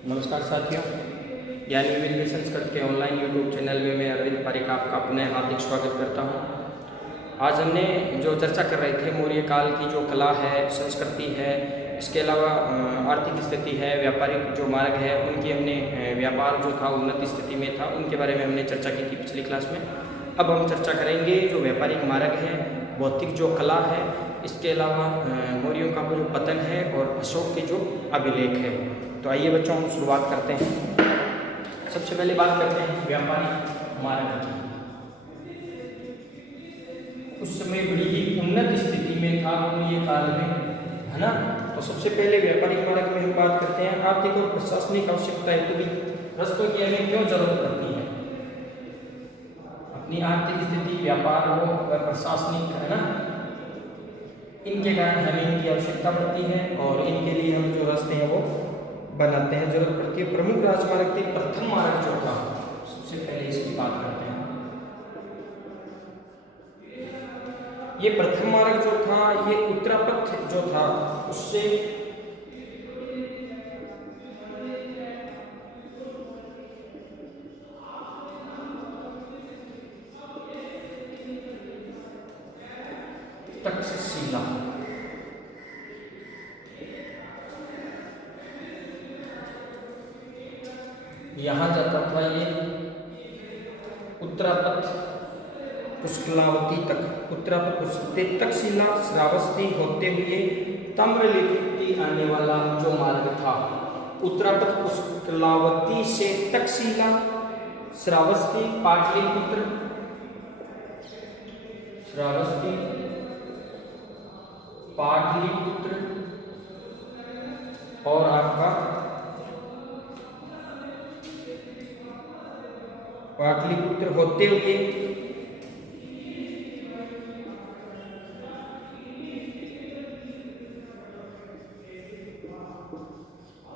नमस्कार साथियों, यानी विविध संस्कृत के ऑनलाइन यूट्यूब चैनल में मैं अरविंद पारिक आपका पुनः हार्दिक स्वागत करता हूं। आज हमने जो चर्चा कर रहे थे मौर्य काल की जो कला है, संस्कृति है, इसके अलावा आर्थिक स्थिति है, व्यापारिक जो मार्ग है, उनकी हमने व्यापार जो था उन्नति स्थिति में था, उनके बारे में हमने चर्चा की थी पिछली क्लास में। अब हम चर्चा करेंगे जो व्यापारिक मार्ग है, भौतिक जो कला है, इसके अलावा मौर्यों का जो पतन है और अशोक के जो अभिलेख है। तो आइए बच्चों हम शुरुआत करते हैं। सबसे पहले बात करते हैं व्यापारिक मार्ग की। उस समय बड़ी ही उन्नत स्थिति में था मौर्य काल में, है ना। तो सबसे पहले व्यापारिक मार्ग में हम बात करते हैं आर्थिक और प्रशासनिक आवश्यकता है। तो भी रस्तों की हमें क्यों जरूरत पड़ती है? अपनी आर्थिक स्थिति, व्यापार हो व प्रशासनिक, है ना, इनके कारण हमें इनकी आवश्यकता पड़ती है और इनके लिए हम जो रास्ते हैं वो बनाते हैं, जरूरत पड़ती है। प्रमुख राजमार्ग के प्रथम मार्ग जो था, सबसे पहले इसकी बात करते हैं। ये प्रथम मार्ग जो था, ये उत्तरापथ जो था उससे तक्षशिला, यहाँ जाता था ये उत्तरापथ पुष्कलावती तक, उत्तरापथ से तक्षशिला श्रावस्ती होते हुए ताम्रलिप्ति आने वाला जो मार्ग था, उत्तरापथ पुष्कलावती से तक्षशिला, श्रावस्ती, पाटलिपुत्र, श्रावस्ती, पाटलिपुत्र और आपका पाटलिपुत्र होते हुए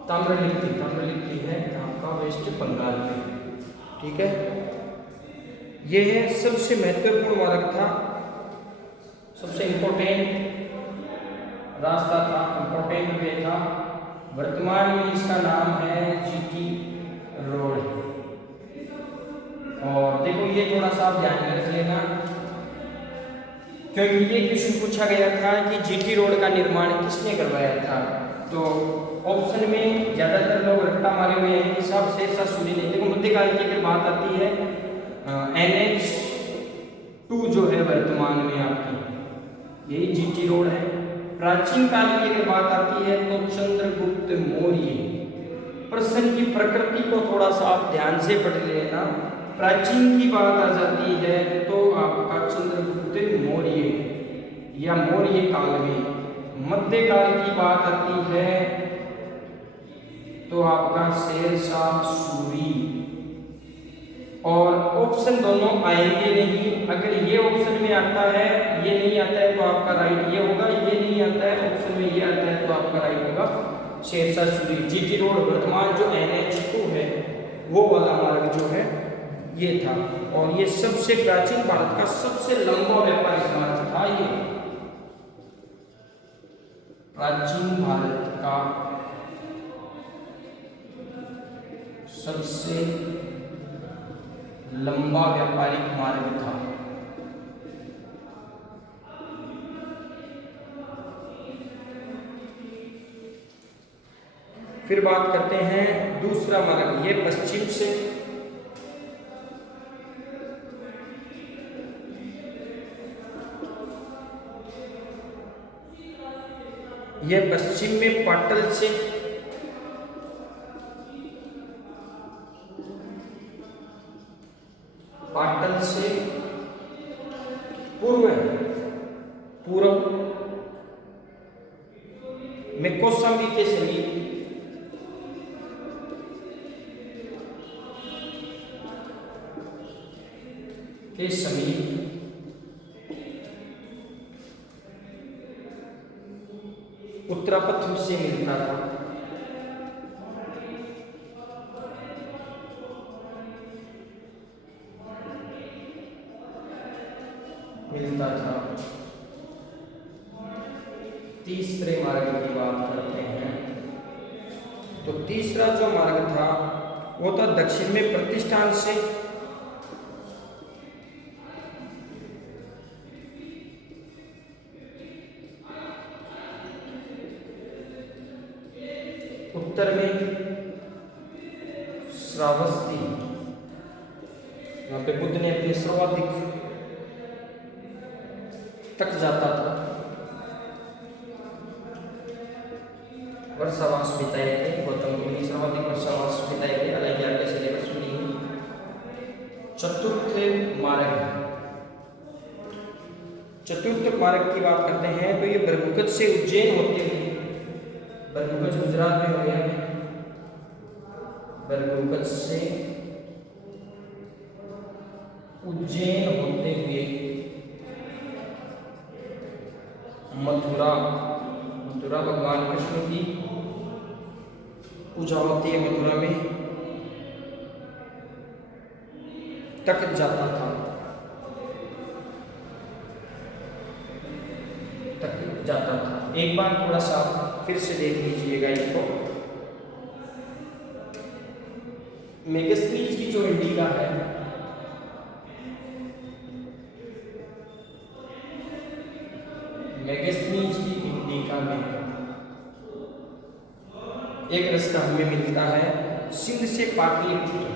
ताम्रलिप्ति है आपका वेस्ट बंगाल में, ठीक है। यह है सबसे महत्वपूर्ण मार्ग था, सबसे इंपॉर्टेंट रास्ता था, इंपॉर्टेंट वे था। वर्तमान में इसका नाम है जीटी रोड। और देखो ये थोड़ा सा आप ध्यान में रख लेना, क्योंकि ये क्वेश्चन पूछा गया था कि जीटी रोड का निर्माण किसने करवाया था। तो ऑप्शन में ज्यादातर लोग रट्टा मारे हुए हैं कि साहब शेरशाह सूरी ने। देखो मध्यकाल की अगर बात आती है, NH2 जो है वर्तमान में आपकी, यही जीटी रोड है। प्राचीन काल की अगर बात आती है तो चंद्रगुप्त मौर्य। प्रश्न की प्रकृति को थोड़ा सा आप ध्यान से पढ़ लेना। प्राचीन की बात आ जाती है तो आपका चंद्रगुप्त मौर्य या मौर्य काल में। मध्यकाल की बात आती है तो आपका शेरशाह सूरी। और ऑप्शन दोनों आएंगे नहीं, अगर ये ऑप्शन में आता है, ये नहीं आता है तो आपका राइट ये होगा, ये नहीं आता है ऑप्शन में ये आता है तो आपका राइट होगा शेरशाह सूरी। जीटी रोड वर्तमान जो NH2 है वो वाला मार्ग जो है ये था। और ये सबसे प्राचीन भारत का सबसे लंबा व्यापारिक मार्ग था। ये प्राचीन भारत का सबसे लंबा व्यापारिक मार्ग था। फिर बात करते हैं दूसरा मार्ग, ये पश्चिम से पश्चिम में पाटल से पूर्व में कौशाम्बी के समीप उत्तरापथ से मिलता था। तीसरे मार्ग की बात करते हैं, तो तीसरा जो मार्ग था वो था दक्षिण में प्रतिष्ठान से उत्तर में श्रावस्ती, यहाँ पे बुद्ध ने अपने सर्वाधिक तक जाता था, वर्षावास बिताए थे। गौतम बुद्ध ने सर्वाधिक वर्षावास बिताए थे। अलग आगे से लेकर सुनिए। चतुर्थ मार्ग की बात करते हैं तो ये बरगुगत से उज्जैन होते हुए, बरगुगत गुजरात में हो गया, बरगुगत से उज्जैन होते हुए मथुरा भगवान कृष्ण की पूजा होती है मथुरा में, तक जाता था, एक बार थोड़ा सा फिर से देख लीजिएगा इसको। मेगास्थनीज की जो इंडिका है, मेगास्थनीज की इंडिका में एक रास्ता हमें मिलता है सिंध से पाटलिपुत्र,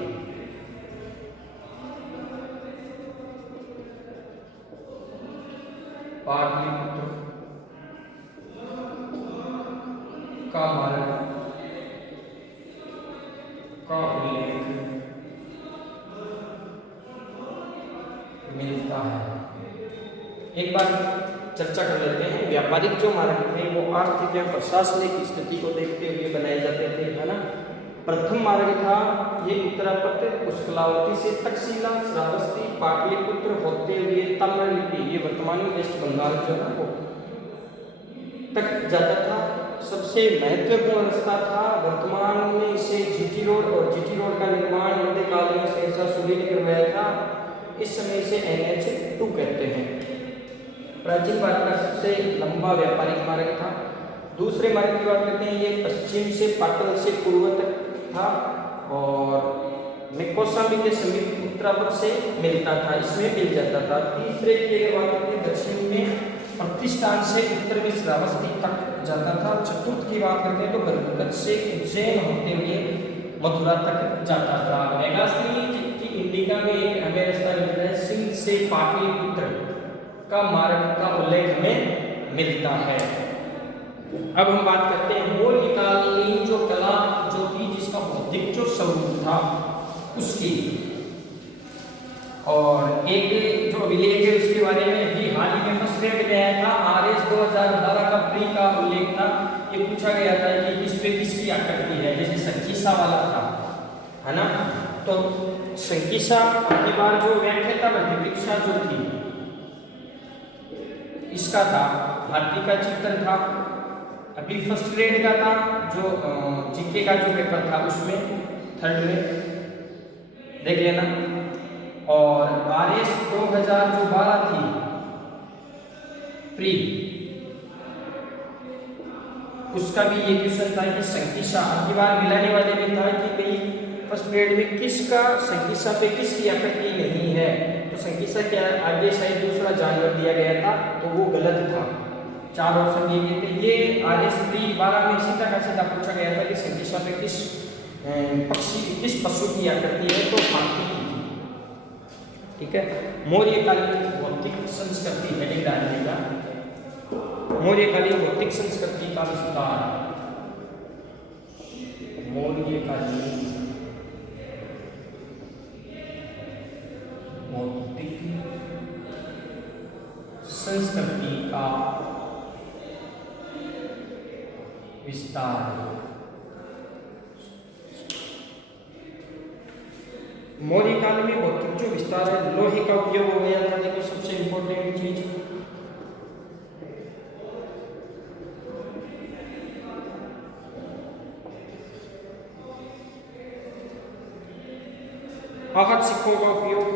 का मार्ग का उल्लेख मिलता है। एक बार चर्चा कर लेते हैं। व्यापारिक जो मार्ग थे वो आर्थिक या प्रशासनिक स्थिति को देखते हुए बनाए जाते थे, है ना। प्रथम मार्ग था ये उत्तरापथ पुष्कलावती से तक्षशिला, श्रावस्ती, पाटलिपुत्र होते हुए ताम्रलिप्ति, ये वर्तमान में वेस्ट बंगाल जो है वो तक जाता था। सबसे महत्वपूर्ण रास्ता था, वर्तमान में इसे जीटी रोड, और जीटी रोड का निर्माण मध्यकाल में सहसा सूरी ने करवाया था। इस समय इसे NH2 कहते हैं। प्राचीन भारत का सबसे लंबा व्यापारिक मार्ग था। दूसरे मार्ग की बात करते हैं, ये पश्चिम से पाटन से पूर्व तक था और कौशाम्बी के समीप उत्तरापथ से मिलता था, इसमें मिल जाता था। तीसरे की अगर बात करते हैं, दक्षिण में प्रतिष्ठान से उत्तर में श्रावस्ती तक जाता था। चतुर्थ की बात करते हैं तो बरगुगत से उज्जैन होते हुए मथुरा तक जाता था। मेगास्थनीज की इंडिका में एक हमें रास्ता मिलता है सिंध से पाटलिपुत्र का मार्ग का उल्लेख हमें मिलता है। अब हम बात करते हैं मौर्यकालीन जो कला जो थी, जिसका बौद्धिक जो स्वरूप था उसकी, और एक जो अभिलेख है उसके बारे में अभी हाल ही में फर्स्ट ग्रेड में आया था, RS 2012 का प्री का उल्लेख था। ये पूछा गया था कि किस पे किसकी आकृति है, जैसे संकीसा वाला था, है ना। तो संकीसा की बार जो व्याख्या था वृक्षा जो थी इसका था, हाथी का चित्र था। अभी फर्स्ट ग्रेड का था जो जीके का जो पेपर था उसमें थर्ड में देख लेना। और RS 2012 थी प्री, उसका भी ये क्वेश्चन था कि संकीसा, अब की बार मिलाने वाले में था कि भाई फर्स्ट ग्रेड में किसका संकीसा पे किसकी आकृति नहीं है, तो संकीसा के आगे शायद दूसरा जानवर दिया गया था तो वो गलत था। 4 ऑप्शन दिए गए थे। ये RS प्री 12 में सीधा का सीधा पूछा गया था कि संकीसा पे किस पशु की आकृति है, तो हाथी की थी। ठीक है। मौर्यकालीन भौतिक संस्कृति हेडिंग डालने का, मौर्यकालीन भौतिक संस्कृति का विस्तार, मौर्यकालीन भौतिक संस्कृति का विस्तार। मौर्य काल में भौतिक जो विस्तार है, लोहे का उपयोग हो गया था। देखो सबसे इंपॉर्टेंट चीज, आहत सिक्कों का उपयोग,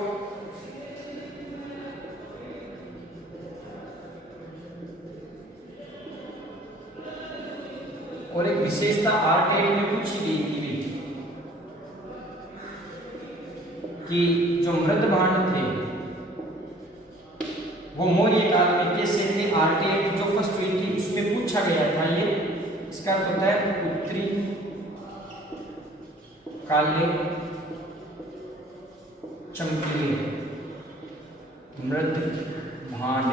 और एक विशेषता आर्ट में पूछी कि जो मृद भांड थे वो मौर्य काल में कैसे थे। आर्टेट जो फर्स्ट हुई थी उसमें पूछा गया था ये, इसका अर्थ होता है उत्तरी कालीन चमकीले मृद भांड,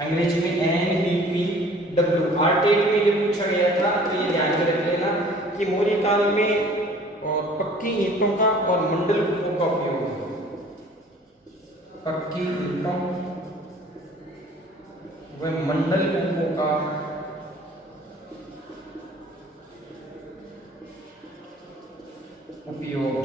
अंग्रेजी में NBPW। आर्टेट में ये पूछा गया था, तो ये ध्यान में रख लेना कि मौर्य काल में पक्की ईंटों का और मंडल कूपों का उपयोग, पक्की ईंटों व मंडल कूपों का उपयोग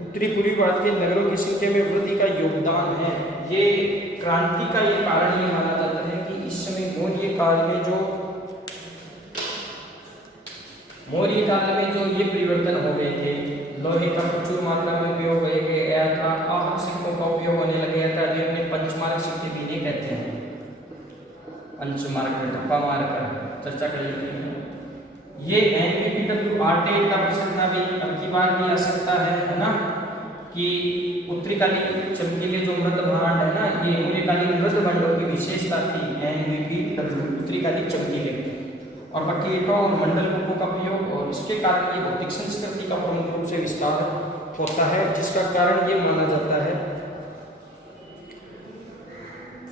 उत्तरी पूर्वी भारत के नगरों की संख्या में वृद्धि का योगदान है। ये क्रांति का ये कारण ये माना जाता है कि इस समय मौर्य काल में जो ये परिवर्तन हो गए थे, लोहे का प्रचुर मात्रा में उपयोग हो गया था, आहत सिक्कों का उपयोग होने लग गया था, जो हमने पंचमार्क सिक्के भी नहीं कहते हैं, पंचमार्क में टप्पा मार कर चर्चा कर लेते हैं। ये NBPW आर्टेट का प्रश्न भी अब की बार भी आ सकता है ना, कि उत्तरीकालीन चमकीले जो मृद भांड है ना, ये मौर्यकालीन मृद भांडों की विशेषता थी NBPW, उत्तरीकालीन चमकीले, और पक्की ईंटों और मंडल कूपों का उपयोग, और इसके कारण ये भौतिक संस्कृति का प्रमुख रूप से विस्तार होता है, जिसका कारण ये माना जाता है।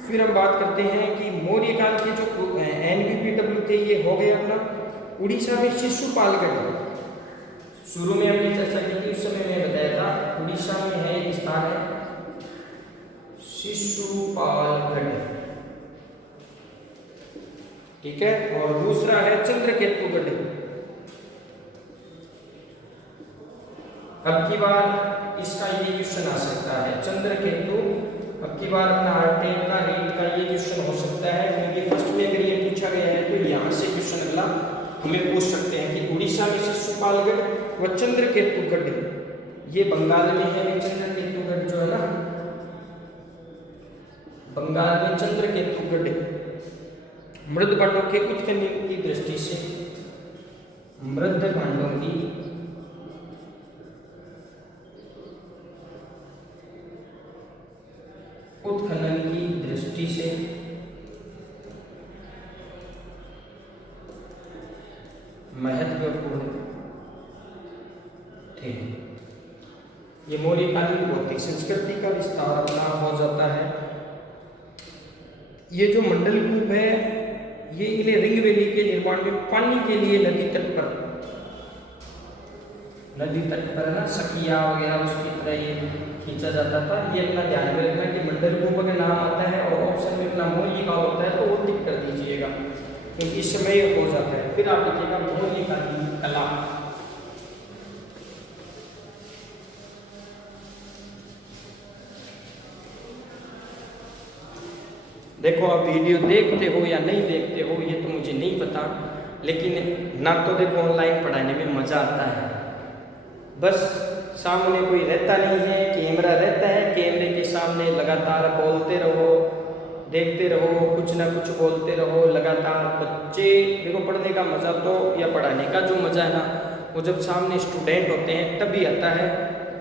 फिर हम बात करते हैं कि मौर्य काल के जो NBPW थे ये हो गए अपना उड़ीसा में शिशुपालगढ़। शुरू में हमने चर्चा की थी, उस समय मैंने बताया था उड़ीसा में है एक स्थान है शिशुपालगढ़, ठीक है। और दूसरा है चंद्रकेतुगढ़। अब की बार इसका ये क्वेश्चन आ सकता है चंद्रकेतु, अब की बार अपना आर्टेट का रीट का ये क्वेश्चन हो सकता है, क्योंकि फर्स्ट में अगर ये पूछा गया है तो यहाँ से क्वेश्चन अगला हमें पूछ सकते हैं कि उड़ीसा में शिशुपालगढ़ व चंद्रकेतुगढ़, ये बंगाल में है। चंद्रकेतुगढ़ जो है ना, बंगाल में चंद्रकेतुगढ़ मृद भांडों के उत्खनन की दृष्टि से, मृद भांडों की उत्खनन की दृष्टि से महत्वपूर्ण थे। ये मौर्यकालीन भौतिक संस्कृति का विस्तार अपना हो जाता है। ये जो मंडल कूप है ये इन्हें रिंग वैली के निर्माण में पानी के लिए नदी तट पर ना सकिया वगैरह उसकी तरह ये खींचा जाता था। ये अपना ध्यान में रखना कि मंडल कूप अगर नाम आता है और ऑप्शन में अपना मौर्य काल होता है तो वो टिक कर दीजिएगा, क्योंकि इस समय हो जाता है। फिर आप लिखिएगा मौर्यकालीन कला। देखो आप वीडियो देखते हो या नहीं देखते हो ये तो मुझे नहीं पता, लेकिन ना तो देखो ऑनलाइन पढ़ाने में मज़ा आता है, बस सामने कोई रहता नहीं है, कैमरा रहता है, कैमरे के सामने लगातार बोलते रहो, देखते रहो, कुछ ना कुछ बोलते रहो लगातार। बच्चे देखो पढ़ने का मज़ा तो या पढ़ाने का जो मज़ा है ना वो जब सामने स्टूडेंट होते हैं तभी आता है।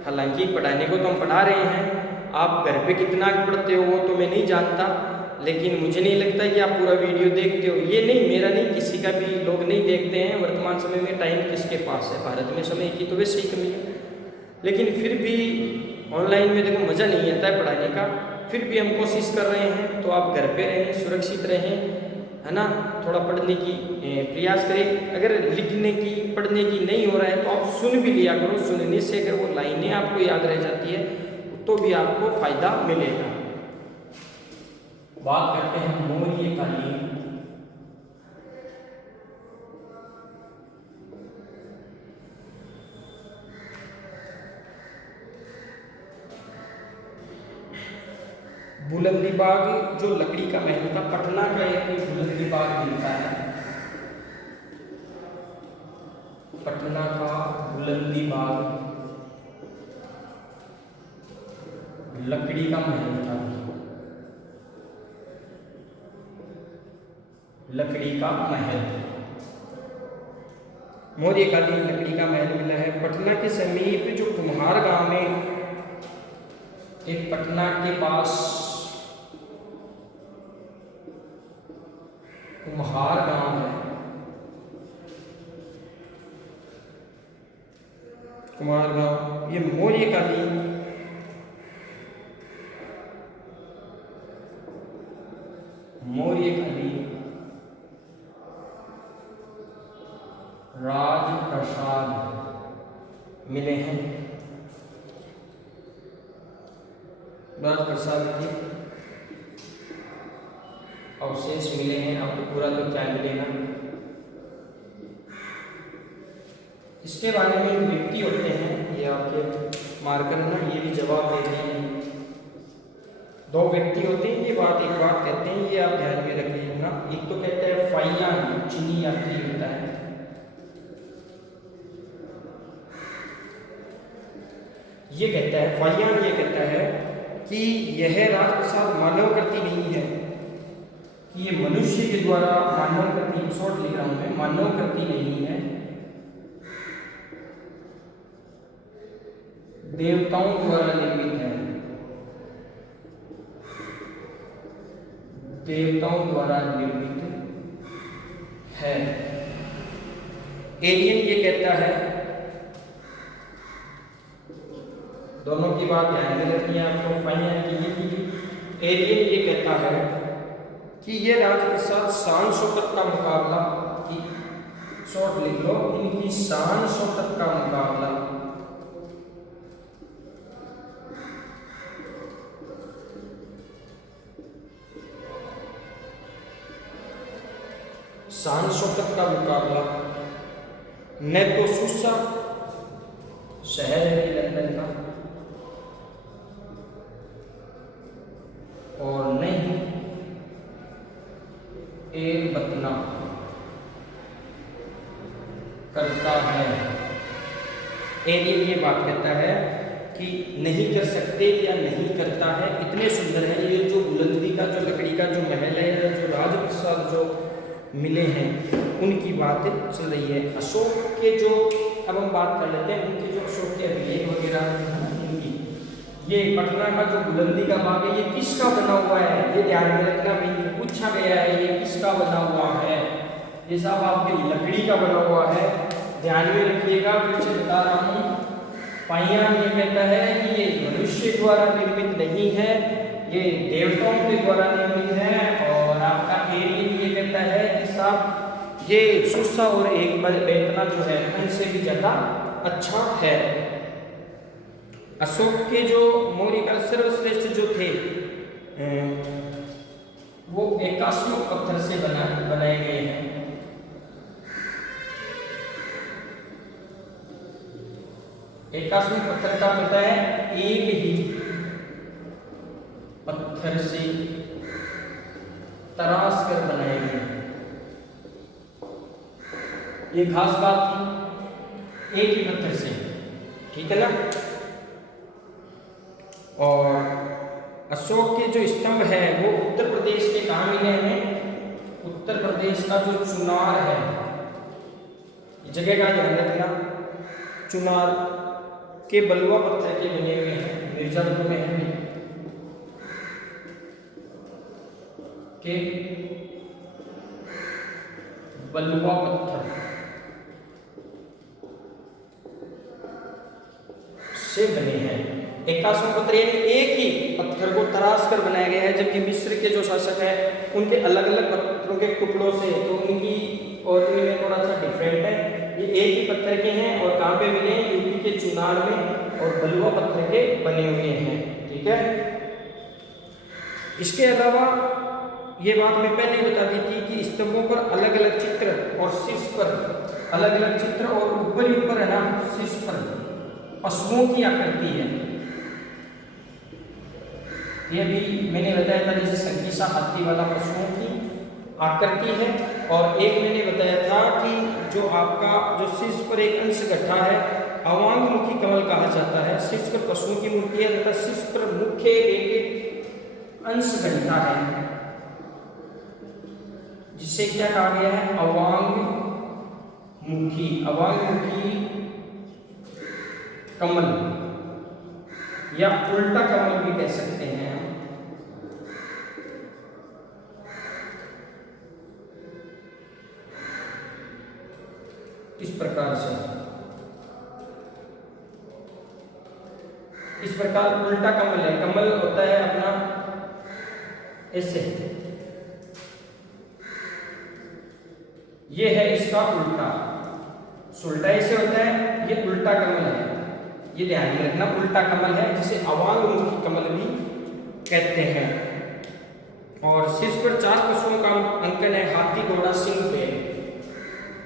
हालांकि पढ़ाने को तो हम पढ़ा रहे हैं, आप घर पे कितना पढ़ते हो वो तो मैं नहीं जानता, लेकिन मुझे नहीं लगता कि आप पूरा वीडियो देखते हो। ये नहीं मेरा नहीं, किसी का भी लोग नहीं देखते हैं। वर्तमान समय में टाइम किसके पास है, भारत में समय की तो वैसे ही कमी है, लेकिन फिर भी ऑनलाइन में देखो मज़ा नहीं आता है पढ़ाने का। फिर भी हम कोशिश कर रहे हैं, तो आप घर पे रहें, सुरक्षित रहें, है ना, थोड़ा पढ़ने की प्रयास करें। अगर लिखने की पढ़ने की नहीं हो रहा है तो आप सुन भी लिया करो, सुनने से अगर वो लाइनें आपको याद रह जाती है तो भी आपको फायदा मिलेगा। बात करते हैं मौर्यकालीन बुलंदी बाग। जो लकड़ी का महल था, पटना का एक बुलंदी बाग मिलता है, पटना का बुलंदी बाग लकड़ी का महल था, लकड़ी का महल। मौर्यकालीन लकड़ी का महल मिला है। पटना के समीप जो कुम्हार गांव में, एक पटना के पास कुम्हार गांव है, कुम्हार गांव, ये मौर्यकालीन राजप्रसाद मिले हैं। राजप्रसाद के अवशेष मिले हैं। अब तो पूरा तो क्या मिलेगा। इसके बारे में एक व्यक्ति होते हैं, ये आपके मार्कर है ना, ये भी जवाब देते हैं। दो व्यक्ति होते हैं, ये एक बात कहते हैं, ये आप ध्यान में रखिएगा। एक तो कहते हैं फाइयान, चीनी यात्री होता है। ये कहता है, फाइयान ये कहता है कि यह राजप्रसाद मानव कृति नहीं है, कि ये मनुष्य के द्वारा मानव कृति, शॉर्ट लिख रहा हूं मैं, मानव कृति नहीं है, देवताओं द्वारा निर्मित है, देवताओं द्वारा निर्मित है। एलियन ये कहता है, दोनों की बात ध्यान में रखनी है आपको, फाइनल की। एलियन ये कहता है कि ये राजप्रसाद शान शौकत का मुकाबला, की शॉर्ट लिख लो, इनकी शान शौकत का मुकाबला शान शौकत का मुकाबला न तो सुसा शहर है लंदन का, और नहीं एक बतना करता है। एलियन ये बात कहता है कि नहीं कर सकते या नहीं करता है। इतने सुंदर है ये जो बुलंदी का, जो लकड़ी का जो महल है, जो राजप्रसाद जो मिले हैं, उनकी बात चल रही है। अशोक के जो, अब हम बात कर लेते हैं उनके जो अशोक के अभिलेख वगैरह इनकी, ये पटना का जो बुलंदी का बाग है, ये किसका बना हुआ है, ये ध्यान में रखना भाई, पूछा गया है ये किसका बना हुआ है। ये साहब आपकी लकड़ी का बना हुआ है, ध्यान में रखिएगा। फिर से बता रहा हूँ, फाइयान ये कहता है कि ये मनुष्य द्वारा निर्मित नहीं है, ये देवताओं के द्वारा निर्मित है। और आपका एलियन ये कहता है कि साहब ये सुसा और एक बेतना जो है उनसे भी ज़्यादा अच्छा है। अशोक के जो मौर्य काल सर्वश्रेष्ठ जो थे वो एकास्मक पत्थर से बनाए गए हैं। एकास्मक पत्थर का पता है, एक ही पत्थर से तराश कर बनाए गए। ये खास बात थी, एक ही पत्थर से, ठीक है ना। और अशोक के जो स्तंभ है वो उत्तर प्रदेश के कहाँ मिले हैं, उत्तर प्रदेश का जो चुनार है, जगह का ध्यान रखना, चुनार के बलुआ पत्थर के बने हुए हैं, मिर्जापुर में है के बलुआ पत्थर से बने हैं। एकास्मक पत्थर यानी एक ही पत्थर को तराश कर बनाया गया है। जबकि मिस्र के जो शासक है उनके अलग अलग पत्थरों के टुकड़ों से, तो उनकी और इनमें थोड़ा सा डिफरेंट है। ये एक ही पत्थर के हैं और कहाँ पे मिले हैं, यूपी के चुनार में, और बलुआ पत्थर के बने हुए हैं, ठीक है। इसके अलावा ये बात मैं पहले ही बता दी थी कि स्तंभों पर अलग अलग चित्र और शीर्ष पर अलग अलग चित्र, और ऊपर है ना शीर्ष पर पशुओं की आकृति है। ये भी मैंने बताया था, जैसे संकीसा हाथी वाला पशुओं की आकृति है। और एक मैंने बताया था कि जो आपका जो शीर्ष पर एक अंश गठा है, अवांगमुखी कमल कहा जाता है। शीर्ष पर पशुओं की मूर्ति है तथा शीर्ष पर मुख्य एक अंश गठा है, जिसे क्या कहा गया है, अवांग मुखी, अवांगमुखी कमल या उल्टा कमल भी कह सकते हैं हम। इस प्रकार से, इस प्रकार उल्टा कमल है। कमल होता है अपना ऐसे, ये है इसका उल्टा, उल्टा ऐसे होता है, ये उल्टा कमल है, ये ध्यान में रखना, उल्टा कमल है जिसे अवांगमुखी कमल भी कहते हैं। और शीर्ष पर 4 पशुओं का अंकन है, हाथी, घोड़ा, सिंह, बैल।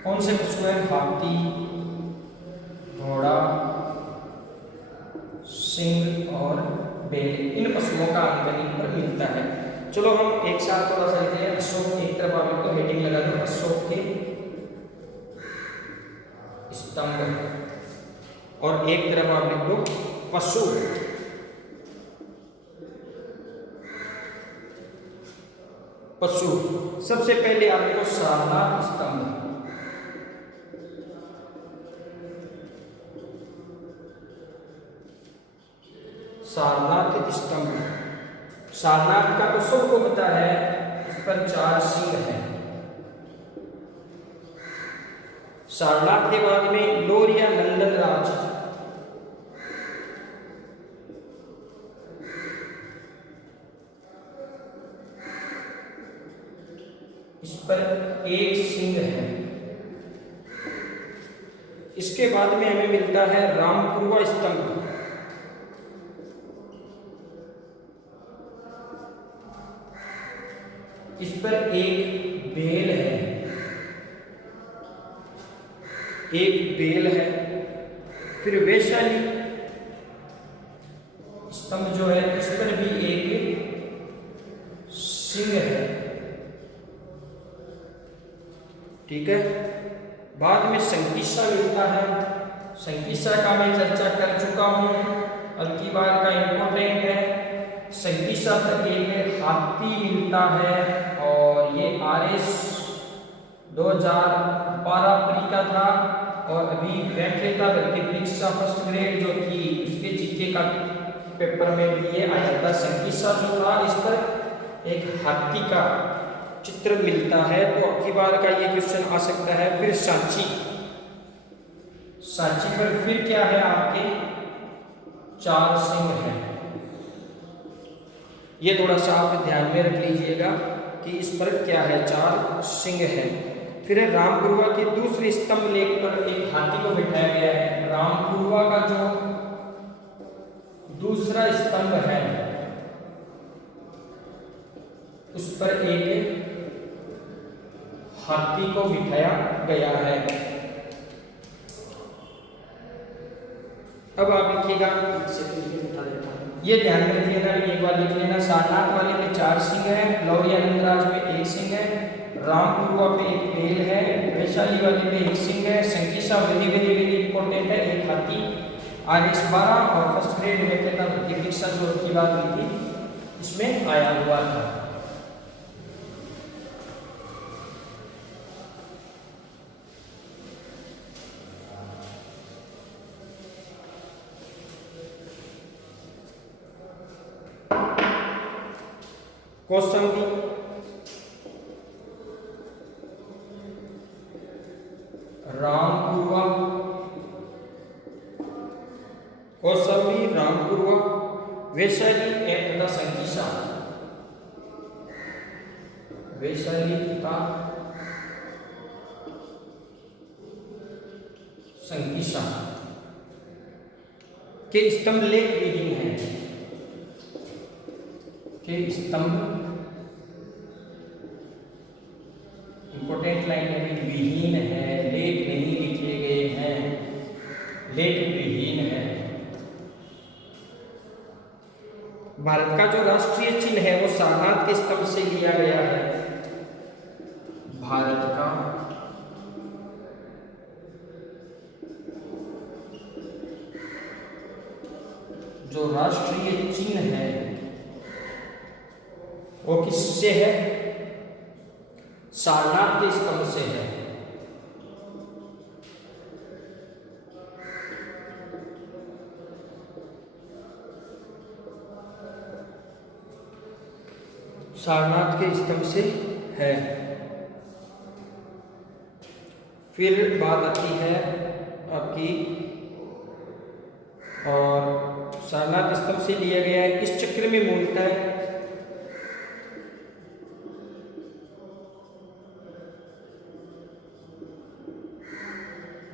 कौन से पशु हैं? हाथी, घोड़ा, सिंह और बैल। इन पशुओं का अंकन इन पर मिलता है। चलो हम एक साथ थोड़ा सा लिखते हैं। अशोक, एक तरफ आप लोग तो हेडिंग लगा दो, अशोक के स्तंभ, और एक तरफ आप लिख दो पशु। पशु सबसे पहले आप लिखो सारनाथ स्तंभ। सारनाथ स्तंभ, सारनाथ का तो सबको पता है, इस पर 4 सिंह हैं। सारनाथ के बाद में लोरिया नंदनराज, इस पर 1 सिंह है। इसके बाद में हमें मिलता है रामपुरवा स्तंभ। इस पर 1 बेल है, 1 बेल है। फिर वैशाली स्तंभ जो है, इस पर भी 1 सिंह है। ठीक है। बाद में संकीसा मिलता है। संकीसा का मैं चर्चा कर चुका हूं, अब की बार का इंपॉर्टेंट है। संकीसा पर एक हाथी मिलता है और ये RS 2012 परी का था। और अभी व्याख्याता भर्ती परीक्षा फर्स्ट ग्रेड जो थी उसके जीके का पेपर में भी ये आया था। संकीसा जो था, इस पर एक हाथी का चित्र मिलता है, तो अब की बार का ये क्वेश्चन आ सकता है। फिर सांची, सांची पर फिर क्या है आपके 4 सिंह हैं। ये थोड़ा सा आप ध्यान में रख लीजिएगा कि इस पर क्या है, 4 सिंह है। फिर रामपुरवा के दूसरे स्तंभ लेख पर एक हाथी को बिठाया गया है। रामपुरवा का जो दूसरा स्तंभ है उस पर एक हाथी को बिठाया गया है। अब आप लिखिएगा, ये ध्यान में रखिएगा, एक बार लिख लेना। सारनाथ वाले में 4 सिंह है, लौरिया नंदराज में 1 सिंह है, रामपुरवा पे 1 बेल है, वैशाली वाले में 1 सिंह है, Sankisa very very very important है, 1 हाथी, RS 12 और फर्स्ट ग्रेड में कहता परीक्षा जो की बात हुई थी इसमें आया हुआ था। कौशाम्बी, रामपुरवा, कौशाम्बी, रामपुरवा, वैशाली तथा संकीसा, वैशाली तथा संकीसा के स्तंभ लेख विहीन है, के स्तंभ इंपोर्टेंट लाइन में भी विहीन है, लेख नहीं लिखे गए हैं, लेख विहीन है। भारत का जो राष्ट्रीय चिन्ह है वो सारनाथ के स्तंभ से लिया गया है। भारत का जो राष्ट्रीय चिन्ह है वो किससे है? सारनाथ के स्तंभ से है। सारनाथ के स्तंभ से है। फिर बात आती है आपकी, और सारनाथ स्तंभ से लिया गया है, इस चक्र में मूलतः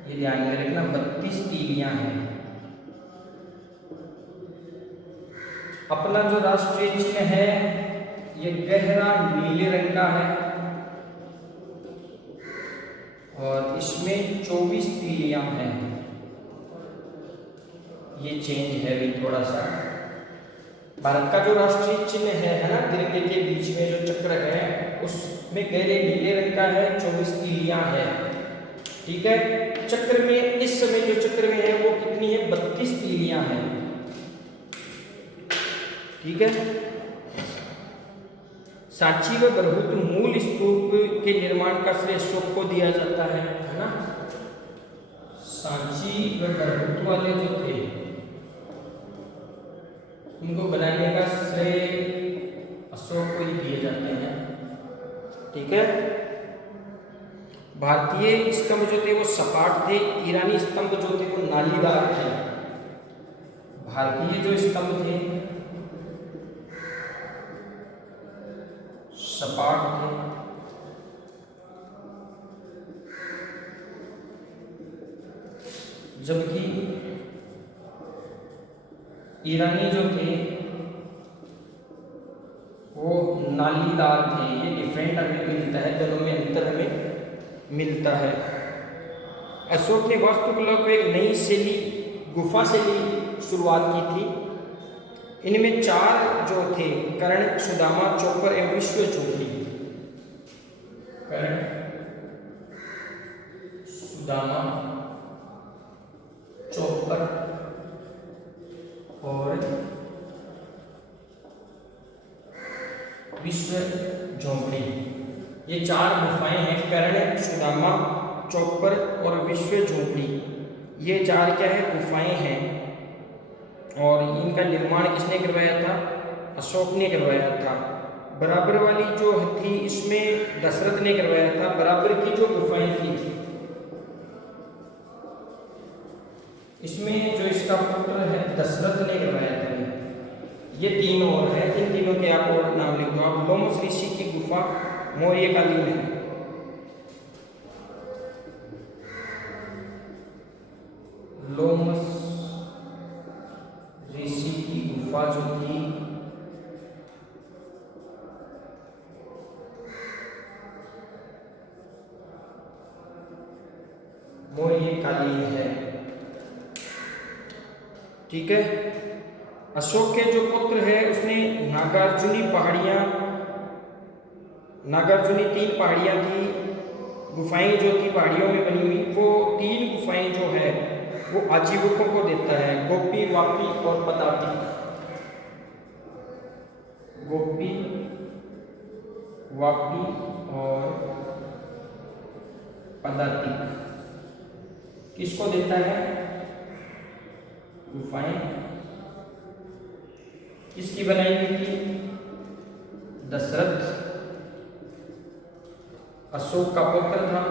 ये ध्यान में रखना 32 तीलियां हैं। अपना जो राष्ट्रीय चिन्ह है ये गहरा नीले रंग का है और इसमें 24 तीलियां हैं। ये चेंज है भी थोड़ा सा। भारत का जो राष्ट्रीय चिन्ह है ना, तिरंगे के बीच में जो चक्र है उसमें गहरे नीले रंग का है, 24 तीलियां है। ठीक है, चक्र में इस समय जो चक्र में है वो कितनी है? 32 तीलियां हैं। ठीक है, सांची व बरहुत मूल स्तूप के निर्माण का श्रेय अशोक को दिया जाता है ना। सांची व बरहुत वाले जो थे उनको बनाने का श्रेय अशोक को ही दिए जाते हैं। ठीक है, भारतीय स्तंभ जो थे वो सपाट थे, ईरानी स्तंभ जो थे वो नालीदार थे। भारतीय जो स्तंभ थे सपाट थे, जबकि ईरानी जो थे वो नालीदार थे। ये डिफरेंट हमें मिलता है, दोनों में अंतर हमें मिलता है। अशोक ने वास्तुकला को एक नई शैली, गुफा शैली शुरुआत की थी। इनमें 4 जो थे, कर्ण, सुदामा, चौपर एवं विश्व झोपड़ी। कर्ण, सुदामा, चौपर और विश्व झोपड़ी, ये 4 गुफाएं हैं। कर्ण, सुदामा, चौपर और विश्व झोपड़ी, ये 4 क्या है? गुफाएं हैं। और इनका निर्माण किसने करवाया था? अशोक ने करवाया था। बराबर वाली जो थी इसमें दशरथ ने करवाया था। बराबर की जो गुफाएं थी इसमें जो इसका पुत्र है दशरथ ने करवाया था। ये 3 और है, इन तीनों के आप और नाम लिख दो आप। लोमस ऋषि की गुफा मौर्यकालीन है। लोमस ऋषि की गुफा जो थी मौर्यकालीन है। ठीक है, अशोक के जो पुत्र है उसने नागार्जुनी पहाड़ियां, नागार्जुनी 3 पहाड़ियां थी, गुफाएं जो थी पहाड़ियों में बनी हुई, वो 3 गुफाएं जो है वो आजीविकों को देता है। गोपी, वापी और पदातिक। गोपी, वापी और पदातिक किसको देता है? गुफाएं किसकी बनाई गई थी? दशरथ, अशोक का पुत्र था।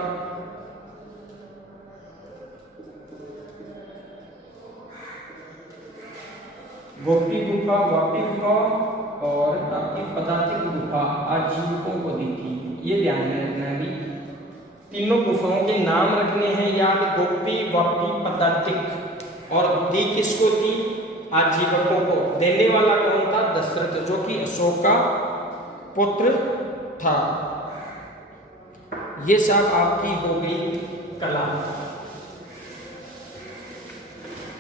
गोपी गुफा, वापी गुफा और आपकी पदातिक गुफा आजीविकों को दी थी। ये ध्यान में रखना है भी। तीनों गुफाओं के नाम रखने हैं याद, गोपी, वापी, पदातिक। और दी किसको थी? आजीविकों को। देने वाला कौन था? दशरथ, जो कि अशोक का पुत्र था। ये सब आपकी हो गई कला।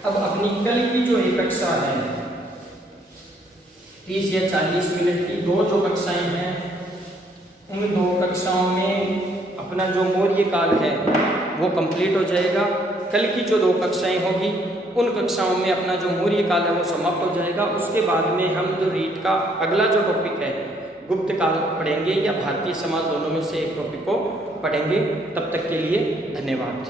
अब अपनी कल की जो एक कक्षा है 30 या 40 मिनट की 2 जो कक्षाएं हैं, उन 2 कक्षाओं में अपना जो मौर्य काल है वो कंप्लीट हो जाएगा। कल की जो 2 कक्षाएं होगी उन कक्षाओं में अपना जो मौर्य काल है वो समाप्त हो जाएगा। उसके बाद में हम जो रीट का अगला जो टॉपिक है गुप्त काल पढ़ेंगे या भारतीय समाज, दोनों में से एक टॉपिक को पढ़ेंगे। तब तक के लिए धन्यवाद।